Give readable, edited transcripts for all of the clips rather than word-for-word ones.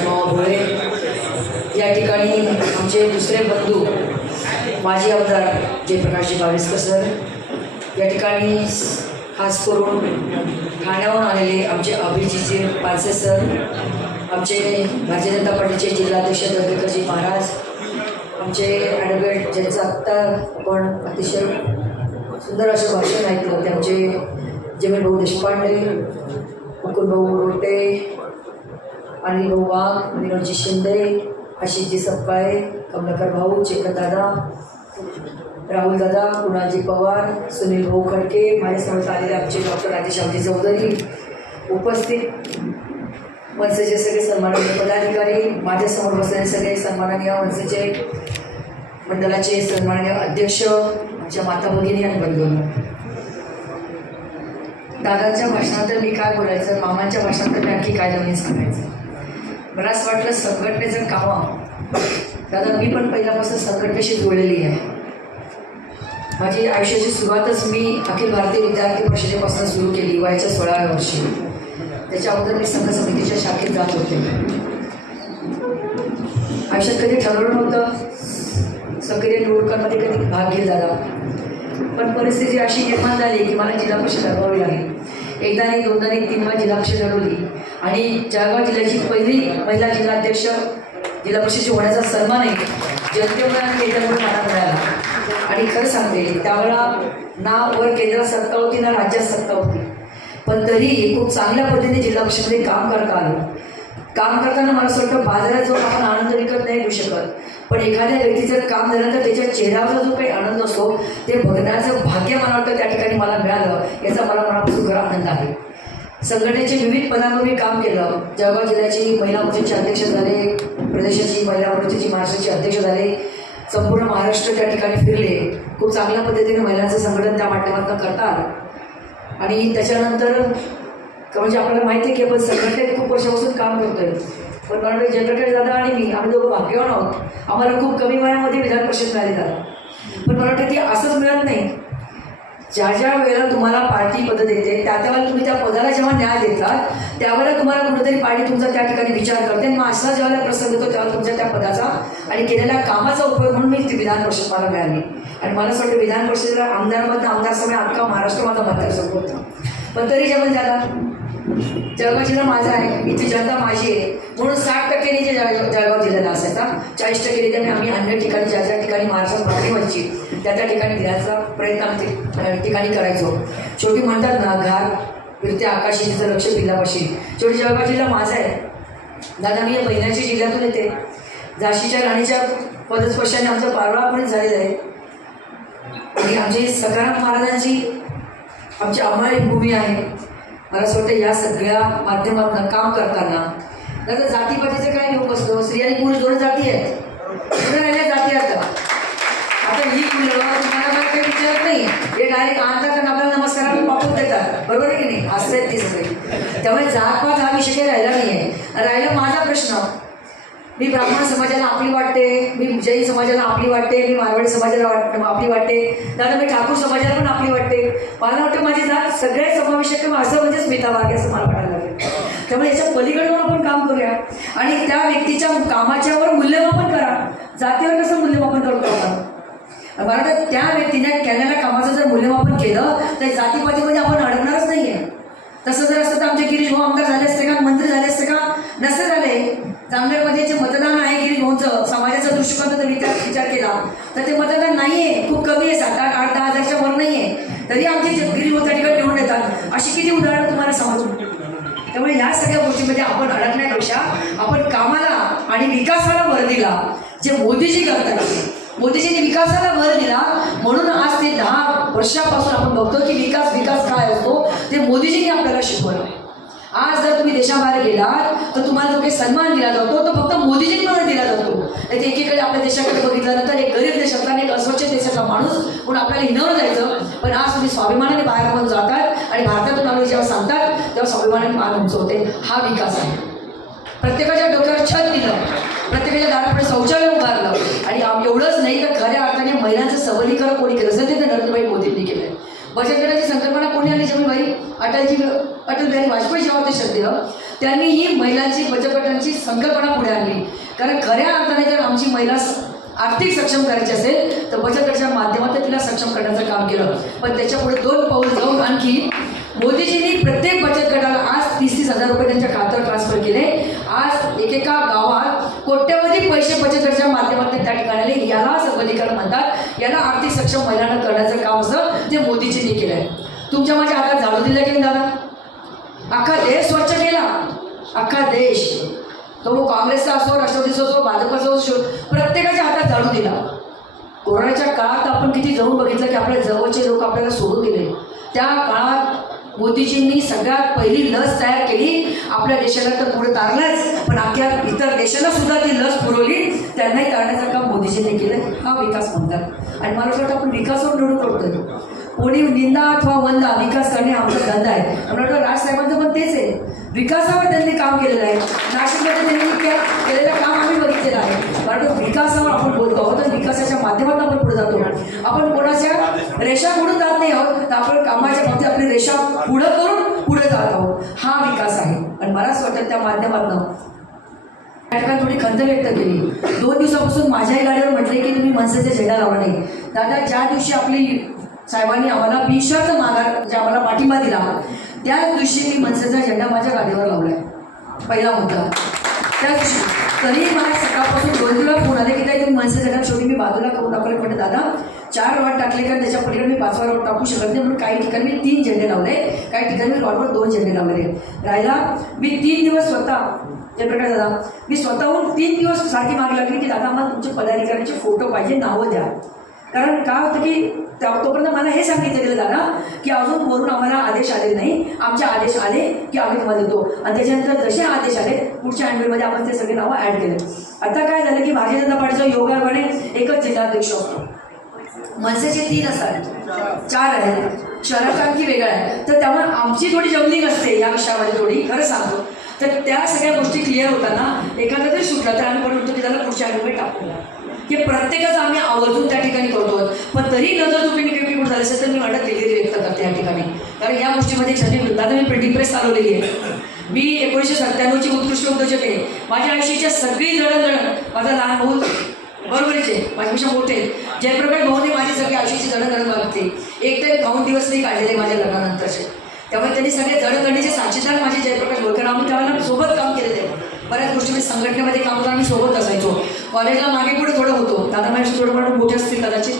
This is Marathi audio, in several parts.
राजमाव भोळे, या ठिकाणी आमचे दुसरे बंधू माजी आमदार जयप्रकाशजी बाविस्कर सर, या ठिकाणी खास करून ठाण्याहून आलेले आमचे अभिजितजी पारसे सर, आमचे भारतीय जनता पार्टीचे जिल्हाध्यक्ष दर्वेकरजी महाराज, आमचे ॲडव्होकेट ज्यांचं आत्ता आपण अतिशय सुंदर असं भाषण ऐकलं त्यांचे जमीन भाऊ देशपांडे, मुकुंद भाऊ रोटे, अनिल भाऊ वाघ, विनोदजी शिंदे, आशिषजी सपकाळे, कमलाकर भाऊ, चेतन दादा, राहुल दादा, कुणालजी पवार, सुनील भाऊ खडके, माझ्यासमोर आलेले आमचे डॉक्टर राजेशामजी चौधरी, उपस्थित मनसेचे सगळे सन्माननीय पदाधिकारी, माझ्यासमोर बसलेले सगळे सन्माननीय मनसेचे मंडळाचे सन्माननीय अध्यक्ष, आमच्या माता भगिनी आणि बंधूंनो, दादांच्या भाषणात मी काय बोलायचं, मामांच्या भाषणात मी आणखी काय नवीन सांगायचं. मला असं वाटलं संघटनेचं कामं, दादा मी पण पहिल्यापासून संघटनेशी जोडलेली आहे. माझी आयुष्याची सुरुवातच मी अखिल भारतीय विद्यार्थी परिषदेपासून सुरू केली वयाच्या 16व्या वर्षी. त्याच्या अगोदर मी संघ समितीच्या शाखेत जात होते. आयुष्यात कधी ठरवलं नव्हतं सक्रिय निवडणुकांमध्ये कधी भाग घेईल दादा, पण परिस्थिती अशी निर्माण झाली की मला जिल्हा परिषद लढवावी लागली. एकदा नाही, दोनदा नाही, 3 वेळा जिल्हा परिषद लढवली आणि जळगाव जिल्ह्याची पहिली महिला जिल्हाध्यक्ष जिल्हा परिषदेची होण्याचा सन्मान आहे जनतेमुळे आणि केंद्रामुळे मला मिळाला. आणि खरं सांगते त्यावेळेला ना वर केंद्रात सत्ता होती ना राज्यात सत्ता होती, पण तरीही खूप चांगल्या पद्धतीने जिल्हा परिषदेमध्ये काम करता आलं. काम करताना मला असं वाटतं बाजारात जो आपण आनंद विकत नाही घेऊ शकत, पण एखाद्या व्यक्तीचं काम झालं तर त्याच्या चेहऱ्यावरचा जो काही आनंद असतो ते बघण्याचं भाग्य मला वाटतं त्या ठिकाणी मला मिळालं, याचा मला मनापासून खरा आनंद आहे. संघटनेचे विविध पदांवर मी काम केलं. जळगाव जिल्ह्याची महिला मोर्चाचे अध्यक्ष झाले, प्रदेशाची महिला मोर्चाची महाराष्ट्राचे अध्यक्ष झाले, संपूर्ण महाराष्ट्र त्या ठिकाणी फिरले. खूप चांगल्या पद्धतीने महिलांचं संघटन त्या माध्यमातून करता आलं. आणि त्याच्यानंतर म्हणजे आपल्याला माहिती आहे की आपण संघटनेत खूप वर्षापासून काम करतोय, पण मला वाटतं जनरल दादा आणि मी आम्ही दोघं भाग्यवान आहोत. आम्हाला खूप कमी वयामध्ये विधान परिषद मिळाली दादा, पण मला वाटतं की असंच मिळत नाही. ज्या ज्या वेळेला तुम्हाला पार्टी पद देते त्यावेळेला तुम्ही त्या पदाला जेव्हा न्याय देतात त्यावेळेला तुम्हाला कुठेतरी पार्टी तुमचा त्या ठिकाणी विचार करते. मग असा ज्यावेळेला प्रसंग येतो त्यावेळेला तुमच्या त्या पदाचा आणि केलेल्या कामाचा उपयोग म्हणून मी ती विधान परिषद मला मिळाली. आणि मला असं वाटतं विधान परिषदेला आमदारमधनं आमदार समय अख्खा महाराष्ट्र माझा मतदारसंघ होता, पण तरी जेवण झाला. जळगाव जिल्हा माझा आहे, इथे जनता माझी आहे, म्हणून 60% निधी जळगाव जिल्ह्याला असायचा, 40% निधी आम्ही अन्य ठिकाणी ज्या ज्या ठिकाणी महाराष्ट्रात मागणी व्हायची त्या त्या ठिकाणी देण्याचा प्रयत्न आम्ही ठिकाणी करायचो. शेवटी म्हणतात ना घार फिरते आकाशी तिचं लक्ष पिल्लापाशी. शेवटी जळगाव जिल्हा माझा आहे दादा. मी या महिन्याच्या जिल्ह्यातून येते. झाशीच्या राणीच्या पदस्पर्शाने आमचा पारवापर्यंत झालेला आहे आणि आमची सखाराम महाराजांची आमची अमायिक भूमी आहे. मला असं वाटतं या सगळ्या माध्यमातून काम करताना नंतर जातीपातीचं काय घेऊन बसतो. स्त्री आणि पुरुष 2 जाती आहेत, पुढे राहिल्या जाती आहेत. आता ही मुलं तुम्हाला मला काही विचारत नाही, हे डायरेक्ट आणतात आणि आपल्याला नमस्काराला पाठवून देतात, बरोबर आहे की नाही? असं आहेत ती सगळी. त्यामुळे जातपात हा विषय काही राहिला नाही आहे. राहिला माझा प्रश्न, मी ब्राह्मण समाजाला आपली वाटते, मी जैन समाजाला आपली वाटते, मी मारवाडी समाजाला आपली वाटते, दादा मी ठाकूर समाजाला पण आपली वाटते. मला वाटतं माझी जात सगळे समावेशक असं म्हणजे स्मिता वाघ असं मला वाटायला लागेल. त्यामुळे याच्या पलीकडून आपण काम करूया आणि त्या व्यक्तीच्या कामाच्यावर मूल्यमापन करा. जातीवर कसं मूल्यमापन करतो आपण? मला वाटतं त्या व्यक्तीने केलेल्या कामाचं जर मूल्यमापन केलं तर जातीपातीमध्ये आपण अडकणारच नाही आहे. तसं जर असतं तर आमचे गिरीश भाऊ आमदार झाले असते का, मंत्री झाले असते का? नसते झाले. चांगल्यामध्ये जे मतदान आहे गिरीश भाऊंचं, समाजाचा दृष्टिकोन जर विचार केला तर ते मतदान नाही आहे, खूप कमी आहे, 7, 8, 8, 10 हजारच्या वर नाही आहे, तरी आमचे गिरीश भाऊ त्या ठिकाणी निवडून येतात. अशी किती उदाहरणं तुम्हाला समजून. त्यामुळे ह्या सगळ्या गोष्टीमध्ये आपण अडकण्यापेक्षा आपण कामाला आणि विकासाला भर दिला, जे मोदीजी करतात. मोदीजींनी विकासाला भर दिला म्हणून आज ते 10 वर्षापासून आपण बघतो की विकास काय असतो ते मोदीजींनी आपल्याला शिकवलं. आज जर तुम्ही देशाबाहेर गेलात तर तुम्हाला जो काही सन्मान दिला जातो तो फक्त मोदीजींमुळे दिला जातो. नाही एकीकडे आपल्या देशाकडे बघितल्यानंतर एक गरीब देशातला एक अस्वच्छ देशाचा माणूस म्हणून आपल्याला हिनवलं जायचं, पण आज तुम्ही स्वाभिमानाने बाहेर पण जातात आणि भारतातून आम्ही जेव्हा सांगतात तेव्हा स्वाभिमानाने मान उंचवते. हा विकास आहे. प्रत्येकाच्या डोक्यावर छत दिलं, प्रत्येकाच्या दारापुढे शौचालय उभारलं आणि एवढंच नाही तर खऱ्या अर्थाने महिलांचं सबलीकरण कोणी केलं असेल ते नरेंद्रभाई मोदींनी केलं. बचत गटाची संकल्पना कोणी आली? जमीनभाई अटल बिहारी वाजपेयी जेव्हा ते शब्द दिलं त्यांनी ही महिलांची बचत गटांची संकल्पना पुढे आणली. कारण खऱ्या अर्थाने जर आमची महिला आर्थिक सक्षम करायची असेल तर बचत गटाच्या माध्यमातून तिला सक्षम करण्याचं काम केलं. पण त्याच्यापुढे 2 पाऊल जाऊन आणखी मोदीजींनी प्रत्येक बचत गटाला आज 30,000 रुपये त्यांच्या खात्यावर ट्रान्सफर केले. आज एकेका गावात कोट्यवधी पैसे बचत गटाच्या माध्यमातून त्या ठिकाणी आले. याला सबलीकरण म्हणतात. याला आर्थिक सक्षम महिलांना करण्याचं काम असं जे मोदीजींनी केलं आहे. तुमच्या माझ्या हातात झाडू दिलं की दादा? अख्खा देश स्वच्छ केला. अख्खा देश, तो काँग्रेसचा असो, राष्ट्रवादीचा असो, भाजपचा असो, प्रत्येकाच्या हातात झाडू दिला. कोरोनाच्या काळात आपण किती जाऊन बघितलं की आपल्या जवळचे लोक आपल्याला सोडून गेले. त्या काळात मोदीजींनी सगळ्यात पहिली लस तयार केली. आपल्या देशाला तर पुढे तारलंच, पण अख्ख्या इतर देशाला सुद्धा ती लस पुरवली. त्यांनाही तारण्याचं काम मोदीजींनी केलं. हा विकास म्हणतात. आणि मला असं वाटतं आपण विकासावर निवडून करतोय. कोणी निंदा अथवा वंदा, विकास करणे आमचा धंदा आहे. मला वाटतं राजसाहेबांचं पण तेच आहे. विकासावर त्यांनी काम केलेलं आहे. नाशिकमध्ये त्यांनी केलेलं काम आम्ही बघितलेलं आहे. कारण विकासावर आपण बोलतो आहोत तर विकासाच्या माध्यमातून आपण पुढे जातो. आपण कोणाच्या रेषा पुढून जात नाही आहोत, तर आपण कामाच्या बाबतीत आपली रेषा पुढं करून पुढे जात आहोत. हा विकास आहे. आणि मला असं वाटतं त्या माध्यमातून त्या ठिकाणी थोडी खंत व्यक्त केली. 2 दिवसापासून माझ्याही गाडीवर म्हटले की तुम्ही मनसेचा झेंडा लावला नाही. दादा, ज्या दिवशी आपली साहेबांनी आम्हाला बिनशर्त माघार म्हणजे आम्हाला पाठिंबा दिला, त्याच दिवशी मी मनसेचा झेंडा माझ्या गाडीवर लावलाय. पहिला मुद्दा त्या दिवशी. तरी मला सकाळपासून 2 दिवस फोन आले की काही तुम्ही मनसेचा झेंडा शेवटी मी बाजूला करून टाकले. म्हणजे दादा 4 रॉड टाकले कारण त्याच्या पलीकडे मी 5वा रॉड टाकू शकत नाही. म्हणून काही ठिकाणी मी 3 झेंडे लावले, काही ठिकाणी मी रॉडवर 2 झेंडे लावले. राहिला मी 3 दिवस स्वतः जयप्रकाश दादा, मी स्वतःहून 3 दिवस सारखी मागे लागली की दादा आम्हाला तुमचे पदाधिकाऱ्यांचे फोटो पाहिजे, नावं द्या. कारण काय होतं की तोपर्यंत मला हे सांगितलं गेलं दादा की अजून वरून आम्हाला आदेश आले नाही. आमचे आदेश आले की आम्ही तुम्हाला देतो. आणि त्याच्यानंतर जसे आदेश आले पुढच्या अँडलमध्ये आपण ते सगळे नावं ॲड केले. आता काय झालं की भारतीय जनता पार्टीचा योगायोगाने एकच जिल्हाध्यक्ष असतो. मनसेचे 3 असतात, 4 आहेत. शहराचं आणखी वेगळं आहे. तर त्यामुळे आमची थोडी जमलिंग असते या विषयामध्ये थोडी, खरं सांगतो. तर त्या सगळ्या गोष्टी क्लिअर होताना एखादा जरी सुटला तर आम्ही म्हणतो की त्याला पुढच्या अँडलमध्ये टाकूया. हे प्रत्येकाचं आम्ही आवर्जून त्या ठिकाणी करतो. पण तरी नजर चुकीने काही कुठं झालं असेल तर मी वाटत दिलेली व्यक्त करते या ठिकाणी. कारण या गोष्टीमध्ये छान दादा मी प्रिंटिंग प्रेस चालवलेली आहे. मी 1997ची उत्कृष्ट उद्योजक आहे. माझ्या आयुष्याच्या सगळी जडणघडण माझा लहान भाऊ बरोबरीचे माझ्यापेक्षा मोठे जयप्रकाश भाऊने माझी सगळी आयुष्याची जडणघडण बघते. एक तर खाऊन दिवस नाही काढलेले माझ्या लग्नानंतरचे. त्यामुळे त्यांनी सगळे जडणघडणीचे साक्षीदार माझे जयप्रकाश भाऊ. कारण आम्ही त्यावेळेला सोबत काम केलेलं आहे. बऱ्याच गोष्टी संघटनेमध्ये काम करून आम्ही सोबत असायचो. कॉलेजला मागे पुढे थोडं होतो. दादा माझ्या थोडं मोठे असतील कदाचित,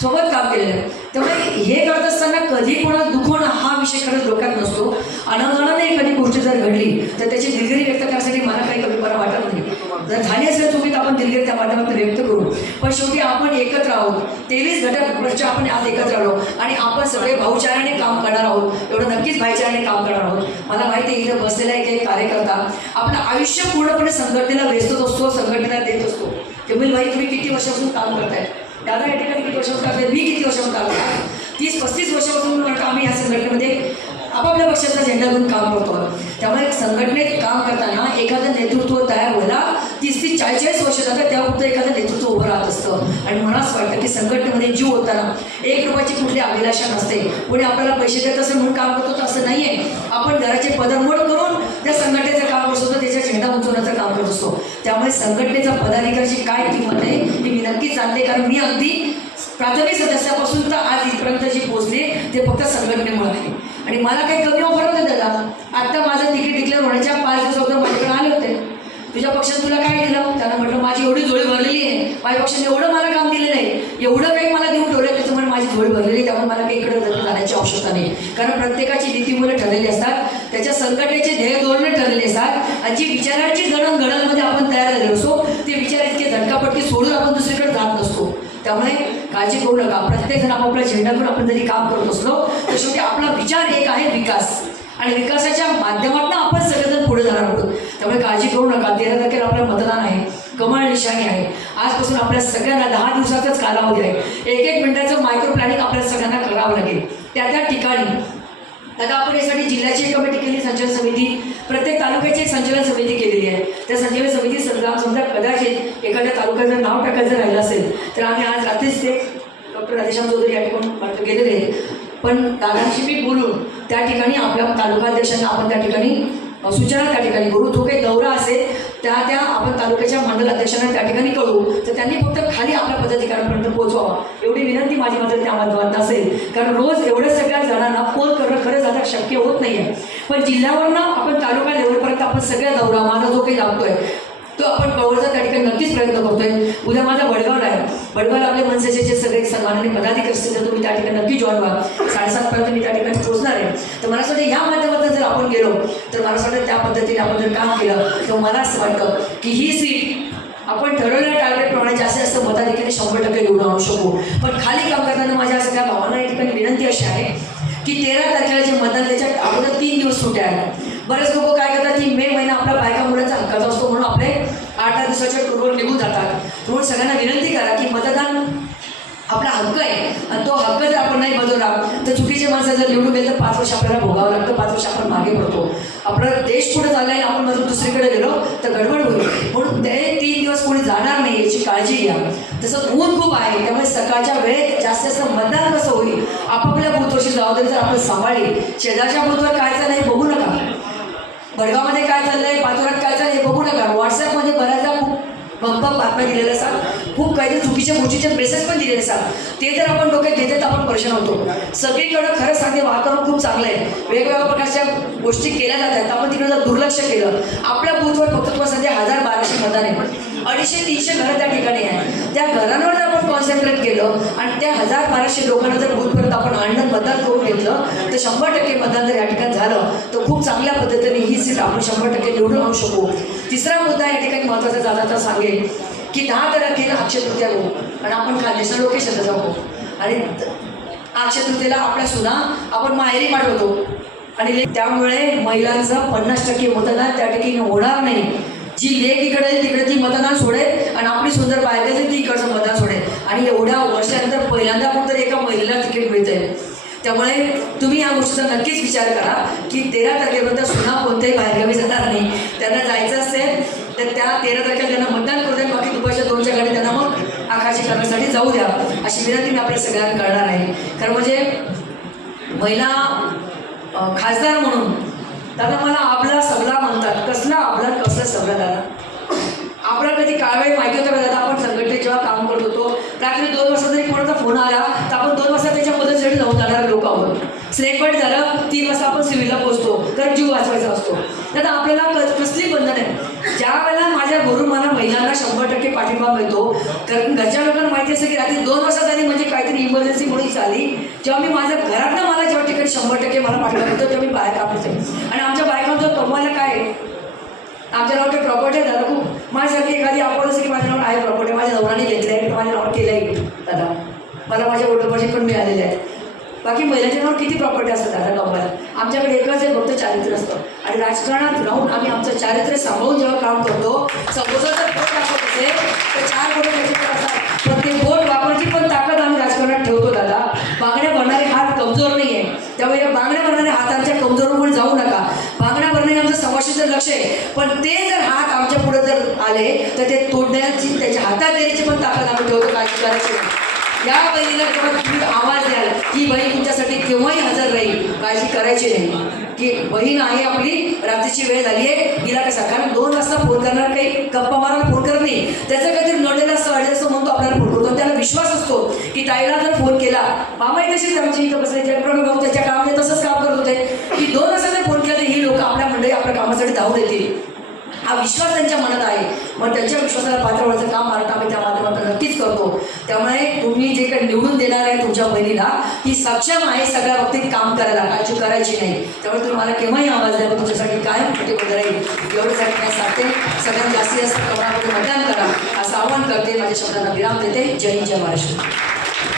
सोबत काम केलेलं आहे. त्यामुळे हे करत असताना कधी कोणाला दुखवणं हा विषय खरंच डोक्यात नसतो. अनावधानाने एखादी गोष्ट जर घडली तर त्याची दिलगिरी व्यक्त करण्यासाठी मला काही कमीपणा वाटत नाही. जर झाली असेल चुकीत आपण दिलगिरी त्या माध्यमातून व्यक्त करू. पण शेवटी आपण एकत्र आहोत. 23 घटक वर्ष आपण आज एकत्र आलो आणि आपण सगळे भाऊचाराने काम करणार आहोत. एवढं नक्कीच भाईचाराने काम करणार आहोत. मला माहिती आहे इथं बसलेला एक कार्यकर्ता आपलं आयुष्य पूर्णपणे संघटनेला व्यस्तच असतो, संघटनेला देत असतो. जमील भाई तुम्ही किती वर्षापासून काम करताय? दादा या ठिकाणी किती वर्षापासून करताय? मी किती वर्षापासून काम करतो? 30-35 वर्षापासून म्हणतो आम्ही या संघटनेमध्ये आपापल्या पक्षाचा झेंडा घेऊन काम करतो. त्यामुळे संघटनेत काम करताना एखादं नेतृत्व तयार व्हायला 30-40 वर्ष जातात. त्यापुरतं एखादं नेतृत्व उभं राहत असतं. आणि मला असं वाटतं की संघटनेमध्ये जीव होताना 1 रुपयाची कुठली अभिलाषा नसते. कोणी आपल्याला पैसे देत असेल म्हणून काम करतो तर असं नाही आहे. आपण घराचे पदरमोड करून त्या संघटनेचं काम करत असतो, त्याच्या झेंडा उंचवण्याचं काम करत असतो. त्यामुळे संघटनेचा पदाधिकाऱ्याची काय किंमत आहे हे मी नक्कीच जाणते. कारण मी अगदी प्राथमिक सदस्यापासून तर आज इथपर्यंत जी पोहोचले ते फक्त संघटनेमुळे आहे. आणि मला काही कमी ऑफर होते दादा. आत्ता माझं तिकीट डिक्लेअर होण्याच्या 5 दिवस अगोदर माझ्याकडे आले होते. तुझ्या पक्षात तुला काय दिलं? त्यांना म्हटलं माझी एवढी झोळी भरलेली आहे. माझ्या पक्षाने एवढं मला काम दिलेलं आहे, एवढं काही मला देऊन ठेवलं त्याच्यामुळे माझी झोळी भरलेली. त्यामुळे मला काही इकडे जाण्याची आवश्यकता नाही. कारण प्रत्येकाची नीतिमूल्य ठरलेली असतात, त्याच्या संघटनेचे ध्येय धोरणे ठरलेली असतात. आणि जी विचारांची जडणघडणमध्ये आपण तयार झालेलो असतो ते विचार इतके धडकापटकी सोडून आपण दुसरीकडे जात नसतो. त्यामुळे काळजी करू नका. प्रत्येकजण आपापला झेंडा घेऊन आपण जरी काम करत असलो तर शेवटी आपला विचार एक आहे विकास. आणि विकासाच्या माध्यमातून आपण सगळेजण पुढे जाणार आहोत. त्यामुळे काळजी करू नका. 13 तारखेला आपलं मतदान आहे, कमळ निशाणी आहे. आजपासून आपल्या सगळ्यांना 10 दिवसाचाच कालावधी आहे. 1-1 मिनिटाचं मायक्रो प्लॅनिंग आपल्या सगळ्यांना करावं लागेल. त्या ठिकाणी आता आपण यासाठी जिल्ह्याची एक कमिटी केली, संचालन समिती, प्रत्येक तालुक्याची एक संचालन समिती केलेली आहे. त्या संचालन समिती समजा कदाचित एखाद्या तालुक्याचं नाव टाकायचं राहिलं असेल तर आम्ही आज रात्रीच ते डॉक्टर राधेश्याम चौधरी या ठिकाणी गेलेले आहेत. पण दादांशी मी बोलून त्या ठिकाणी आपल्या तालुकाध्यक्षांना आपण त्या ठिकाणी सूचना त्या ठिकाणी करू. जो काही दौरा असेल त्या आपण तालुक्याच्या मंडल अध्यक्षांना त्या ठिकाणी कळू. तर त्यांनी फक्त खाली आपल्या पदाधिकाऱ्यांपर्यंत पोहोचवावा एवढी विनंती माझी मात्र त्या माध्यमात असेल. कारण रोज एवढ्या सगळ्या जणांना फोन करणं खरंच आता शक्य होत नाही आहे. पण जिल्ह्यावरनं आपण तालुका लेवलपर्यंत आपण सगळ्या दौरा माझा जो काही लागतोय तो आपण कळवण्याचा त्या ठिकाणी नक्कीच प्रयत्न करतोय. उद्या माझा वडगावला आहे. वडगावला आपले मनसेचे सगळे सन्माननीय पदाधिकारी असतील तर तुम्ही त्या ठिकाणी नक्की जॉईन व्हा. 7:30 मी त्या ठिकाणी पोहोचणार आहे. तर मला असं वाटतं या माध्यमातून जर आपण गेलो तर मला असं वाटतं त्या पद्धतीने आपण जर काम केलं तर मला असं वाटतं की ही सीट आपण ठरवलेल्या टार्गेटप्रमाणे जास्त मताधिकारी 100% निवडून आणू शकू. पण खाली काम करताना माझ्या सगळ्या भावांना या ठिकाणी विनंती अशी आहे की 13 तारखेला जे मतदान त्याच्या अगोदर 3 दिवस सुट्या आहेत. बरेच लोक काय करतात की मे महिना आपला बायका मुलांचा हक्काचा असतो म्हणून आपले 8-10 दिवसाच्या टूरवर निघून जातात. म्हणून सगळ्यांना विनंती करा की मतदान आपला हक्क आहे आणि तो हक्क जर आपण नाही बजवला तर चुकीचे माणसं जर निवडून गेले तर 5 वर्ष आपल्याला भोगावं लागतं. 5 वर्ष आपण मागे पडतो. आपला देश पुढे चालला आहे आपण मधून दुसरीकडे गेलो तर गडबड होईल. म्हणून ते 3 दिवस कोणी जाणार नाही याची काळजी घ्या. तसं ऊन खूप आहे त्यामुळे सकाळच्या वेळेत जास्त मतदान कसं होईल आपापल्या बूथवरची जबाबदारी जर आपण सांभाळली. शेजारच्या बूथवर काय चाललं हे बघू नका. भडगावमध्ये काय चाललंय पाचोऱ्यात काय चाललंय हे बघू नका. व्हॉट्सअपमध्ये बऱ्याचदा खूप बातम्या दिलेल्या असतात. खूप काही चुकीच्या गोष्टीचे मेसेज पण दिलेले असतात. ते जर आपण डोक्यात घेतले तर आपण परेशान होतो. सगळीकडं खरं सांगते वातावरण खूप चांगलं आहे. वेगवेगळ्या प्रकारच्या गोष्टी केल्या जात आहेत. आपण तिकडे जर दुर्लक्ष केलं आपल्या बूथवर फक्त तुम्हाला सध्या 1000-1200 मतदान आहे. 250-300 घरं त्या ठिकाणी आहे. त्या घरांवर जर आपण कॉन्सन्ट्रेट केलं आणि त्या 1000-1200 लोकांना जर बूथपर्यंत आपण आणून मतदान करून घेतलं तर 100% मतदान जर या ठिकाणी झालं तर खूप चांगल्या पद्धतीने ही सीट आपण 100% निवडून आणू शकू. तिसरा मुद्दा या ठिकाणी महत्त्वाचा जाता सांगेल की 10 तारखेला अक्षय तृतीया होऊ आणि आपण खानदेशला लोकेशनला जाऊ आणि अक्षय तृतीयेला आपल्या सुना आपण माहेरी पाठवतो आणि त्यामुळे महिलांचं 50% मतदान त्या ठिकाणी होणार नाही. जी लेक इकडे आहे तिकडे ती मतदान सोडेल आणि आपली सुंदर बायका ती इकडचं मतदान सोडेल आणि एवढ्या वर्षानंतर पहिल्यांदा आपण तर एका महिलेला तिकीट मिळतंय. त्यामुळे तुम्ही या गोष्टीचा नक्कीच विचार करा की 13 तारखेपर्यंत सुना कोणत्याही बाहेरगावी जाणार नाही. त्यांना जायचं असेल तर त्या 13 तारखेला त्यांना मतदान करू द्या. बाकी दुपारच्या 2च्या गाडी त्यांना मग आकाशी करण्यासाठी जाऊ द्या अशी विनंती मी आपल्या सगळ्यांना करणार आहे. कारण म्हणजे महिला खासदार म्हणून दादा मला आपला सबला म्हणतात. कसला आपला कसला सबला दादा आपल्याला कधी काळवेळ माहिती होतं का दादा. आपण संघटनेत जेव्हा काम करत होतो रात्री 2 वाजता जरी कोणाचा फोन आला तर आपण 2 वाजता त्याच्या मदतीसाठी जाऊन जाणार लोक आहोत. सिलेक्ट झालं 3 वाजता आपण सिव्हिलला पोहोचतो कारण जीव वाचवायचा असतो. दादा आपल्याला कसली बंधन आहे. ज्या वेळेला माझ्या घरून मला महिलांना 100% पाठिंबा मिळतो कारण घरच्या लोकांना माहिती असतं की रात्री 2 वाजता झाली म्हणजे काहीतरी इमर्जन्सी म्हणून आली. जेव्हा मी माझ्या घरातनं मला जेव्हा ठिकाणी 100% मला पाठिंबा मिळतो तेव्हा मी बाहेर कापते. आणि आमच्या बायकांचं कमवायला काय आमच्या नावावर काही प्रॉपर्टी आहे दादा खूप. माझ्यासारखी एखादी आपण असं की माझ्या नावावर आहे प्रॉपर्टी माझ्या नवराने घेतलं आहे माझ्या नावावर केलं आहे दादा. मला माझ्या वडिलोपाशी पण मिळालेले आहेत. बाकी महिलांच्या नावावर किती प्रॉपर्टी असतात दादा कमवायला. आमच्याकडे एकच आहे फक्त चारित्र्य असतं आणि राजकारणात राहून आम्ही आमचं चारित्र्य सांभाळून जेव्हा काम करतो सपोज जर बोट दाखवत असेल तर 4 बोटं त्याच्याकडे असतात. पण ते बोट वापरायची पण ताकद आम्ही राजकारणात ठेवतो दादा. बांगड्या भरणारे हात कमजोर नाही आहे. त्यामुळे या बांगड्या भरणाऱ्या हातांच्या कमजोरीमुळे जाऊ नका. बांगड्या भरणे आमचं समाजाचं लक्ष आहे पण ते जर हात आमच्या पुढे जर आले तर ते तोडण्याची त्याच्या हातात देण्याची पण ताकद आम्ही ठेवतो. काळजी करायची या बहिणीला जेव्हा तुम्ही आवाज द्याल ही बहीण तुमच्यासाठी केव्हाही हजर राहील. काळजी करायची नाही की बहीण आहे आपली. रात्रीची वेळ झाली आहे हिला कसा कारण 2 वाजता फोन करणार काही गप्पा मारायला फोन करत नाही. त्याचं काहीतरी नडलेलं असतं अडलेलं असं म्हणतो आपल्याला फोन करतो. त्याला विश्वास असतो की ताईला जर फोन केला मामाही तशीच आमची इथं बसले भाऊ त्याच्या कामामध्ये तसंच काम करत होते की 2 वाजता जर फोन केला तर ही लोक आपल्या मंडळी आपल्या कामासाठी धावून येतील. हा विश्वास त्यांच्या मनात आहे. मग त्यांच्या विश्वासाला पात्र व्हायचं काम मराठा आम्ही त्या माध्यमातून नक्कीच करतो. त्यामुळे तुम्ही जे काही निवडून देणार आहे तुमच्या बहिणीला ही सक्षम आहे सगळ्या बाबतीत काम करायला. काळजी करायची नाही. त्यामुळे तुम्ही मला केव्हाही आवाज द्यावा तुमच्यासाठी कायम कटिबद्ध राहील. एवढंसाठी काय सांगते सगळ्यात जास्तीत जास्त प्रमाणामध्ये मतदान करा असं आवाहन करते. माझ्या शब्दांना विराम देते. जय हिंद जय महाराष्ट्र.